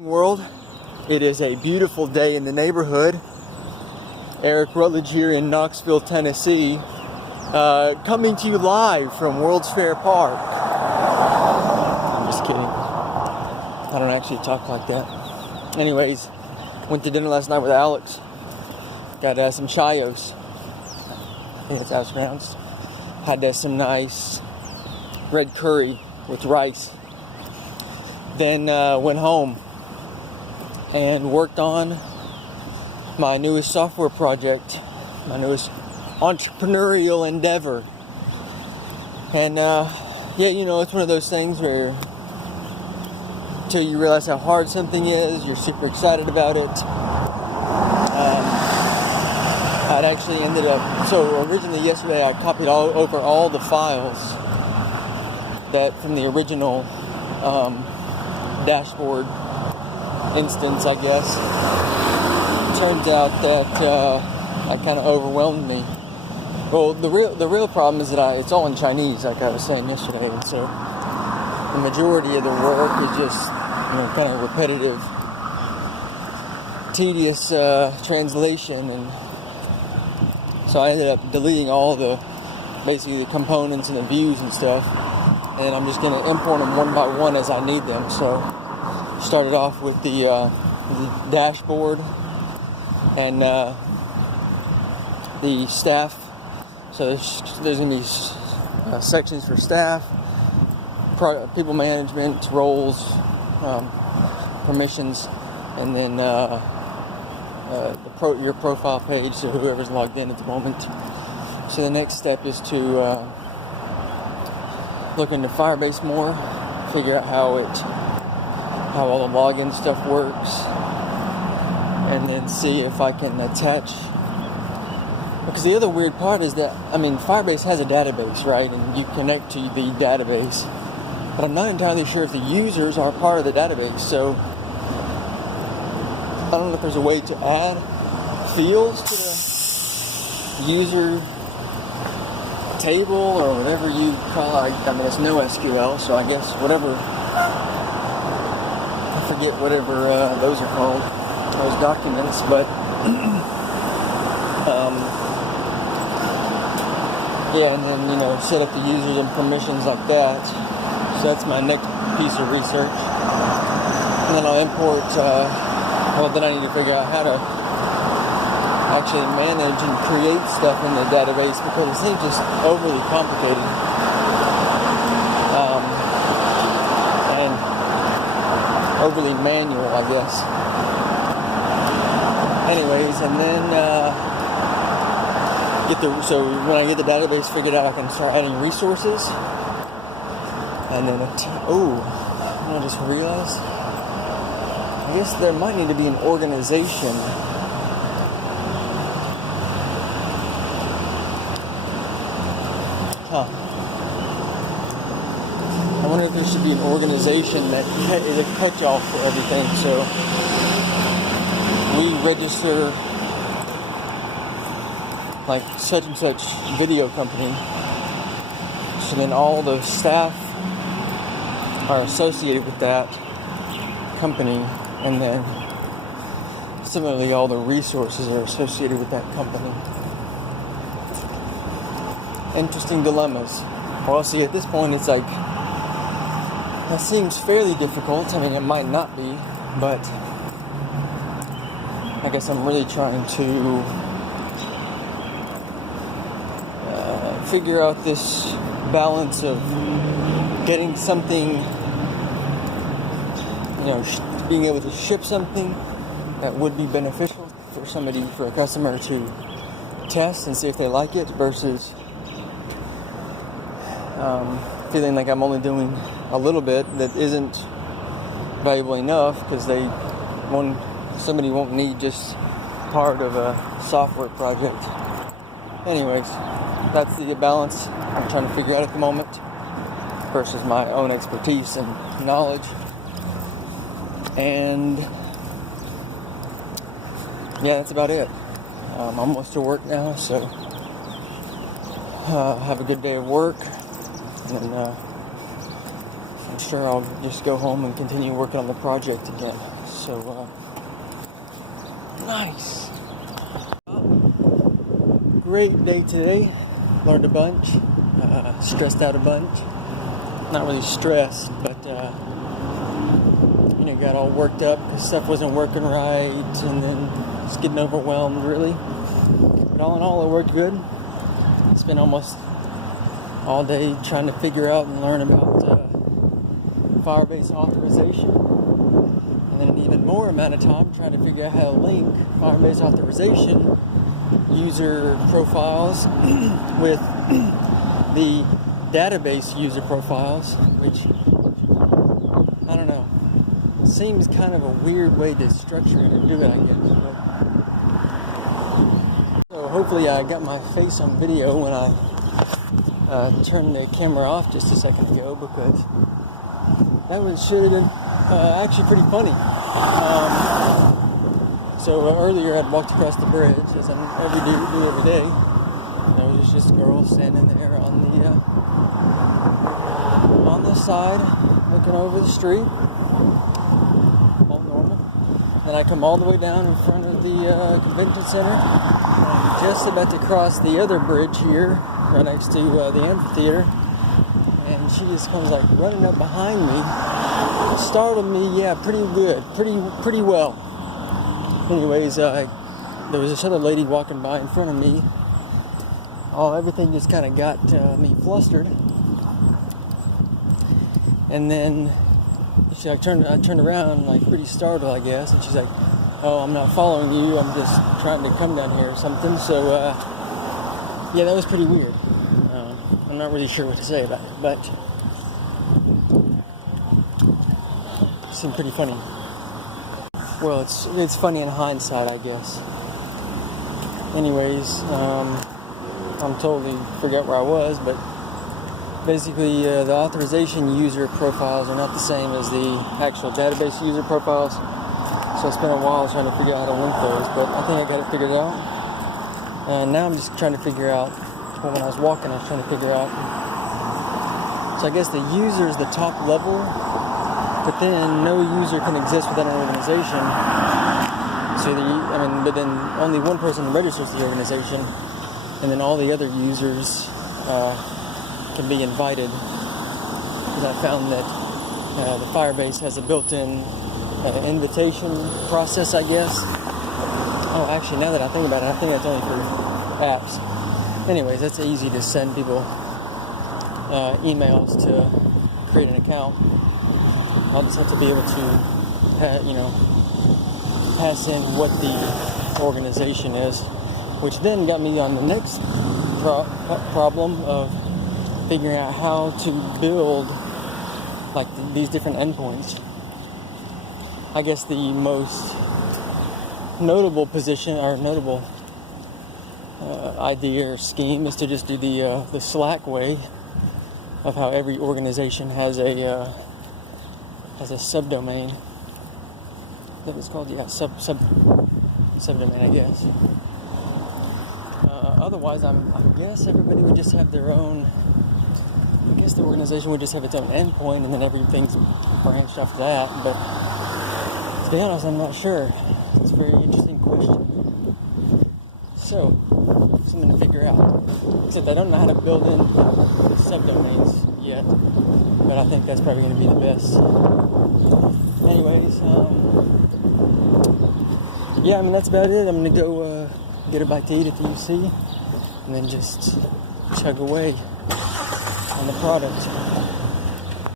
World. It is a beautiful day in the neighborhood. Eric Rutledge here in Knoxville, Tennessee, coming to you live from World's Fair Park. I'm just kidding. I don't actually talk like that. Anyways, went to dinner last night with Alex. Got some Chios. I think that's how it's pronounced. Had some nice red curry with rice. Then went home and worked on my newest software project, my newest entrepreneurial endeavor. And it's one of those things where until you realize how hard something is, you're super excited about it. I'd actually ended up, so originally yesterday I copied over all the files that from the original dashboard instance, I guess. Turns out that kind of overwhelmed me. Well, the real problem is that it's all in Chinese, like I was saying yesterday, and so the majority of the work is just kind of repetitive, tedious translation, and so I ended up deleting all basically the components and the views and stuff, and I'm just going to import them one by one as I need them. So started off with the dashboard and the staff. So there's going to be sections for staff, people management, roles, permissions, and then your profile page, so whoever's logged in at the moment. So the next step is to look into Firebase more, figure out how all the login stuff works, and then see if I can attach. Because the other weird part is that, Firebase has a database, right? And you connect to the database, but I'm not entirely sure if the users are part of the database. So I don't know if there's a way to add fields to the user table or whatever you call it. It's no SQL, so I guess whatever. I forget whatever those are called, those documents, but and then set up the users and permissions like that. So that's my next piece of research, and then I'll import. Then I need to figure out how to actually manage and create stuff in the database, because it seems just overly complicated. And overly manual, I guess. Anyways, and then so when I get the database figured out, I can start adding resources. And then I just realized, I guess there might need to be an organization. I wonder if there should be an organization that is a cutoff for everything. So we register like such and such video company. So then all the staff are associated with that company, and then similarly all the resources are associated with that company. Interesting dilemmas. Well, see, at this point it's like, that seems fairly difficult. It might not be, but I guess I'm really trying to figure out this balance of getting something, being able to ship something that would be beneficial for a customer to test and see if they like it, versus feeling like I'm only doing a little bit that isn't valuable enough, because somebody won't need just part of a software project. Anyways, that's the balance I'm trying to figure out at the moment versus my own expertise and knowledge. And yeah, that's about it. I'm almost to work now, so have a good day of work, and I'm sure I'll just go home and continue working on the project again. So, nice. Great day today. Learned a bunch. Stressed out a bunch. Not really stressed, but got all worked up because stuff wasn't working right, and then just getting overwhelmed, really. But all in all, it worked good. Spent almost all day trying to figure out and learn about Firebase authorization, and then an even more amount of time trying to figure out how to link Firebase authorization user profiles with the database user profiles, which, I don't know, seems kind of a weird way to structure it and do it, I guess. But, so hopefully I got my face on video when I turned the camera off just a second ago, because that should have been actually pretty funny. So earlier I'd walked across the bridge, as I do every day. There was just a girl standing there on the side, looking over the street. All normal. Then I come all the way down in front of the convention center. I'm just about to cross the other bridge here, right next to the amphitheater. And she just comes like running up behind me. Startled me, yeah, pretty good. Pretty well. Anyways, there was this other lady walking by in front of me. Everything just kind of got me flustered. And then I turned around, like pretty startled, I guess. And she's like, "Oh, I'm not following you. I'm just trying to come down here or something." So, yeah, that was pretty weird. I'm not really sure what to say about it, but it seemed pretty funny. Well, it's funny in hindsight, I guess. Anyways, I'm totally forgot where I was, but basically the authorization user profiles are not the same as the actual database user profiles. So I spent a while trying to figure out how to link those, but I think I got it figured out. Now I'm just trying to figure out, well, when I was walking, I was trying to figure out. So I guess the user is the top level, but then no user can exist without an organization. So but then only one person registers the organization, and then all the other users can be invited. Because I found that the Firebase has a built-in invitation process, I guess. Oh, actually, now that I think about it, I think that's only for apps. Anyways, that's easy to send people emails to create an account. I'll just have to be able to, pass in what the organization is, which then got me on the next problem of figuring out how to build these different endpoints. I guess the most notable position or notable idea or scheme is to just do the Slack way of how every organization has a subdomain. That is called, yeah, subdomain, I guess. Otherwise, I guess everybody would just have their own. I guess the organization would just have its own endpoint, and then everything's branched off that. But to be honest, I'm not sure. It's a very interesting question. So, something to figure out. Except I don't know how to build in subdomains yet, but I think that's probably going to be the best. Anyways, yeah, that's about it. I'm going to go get a bite to eat at the UC, and then just chug away on the product.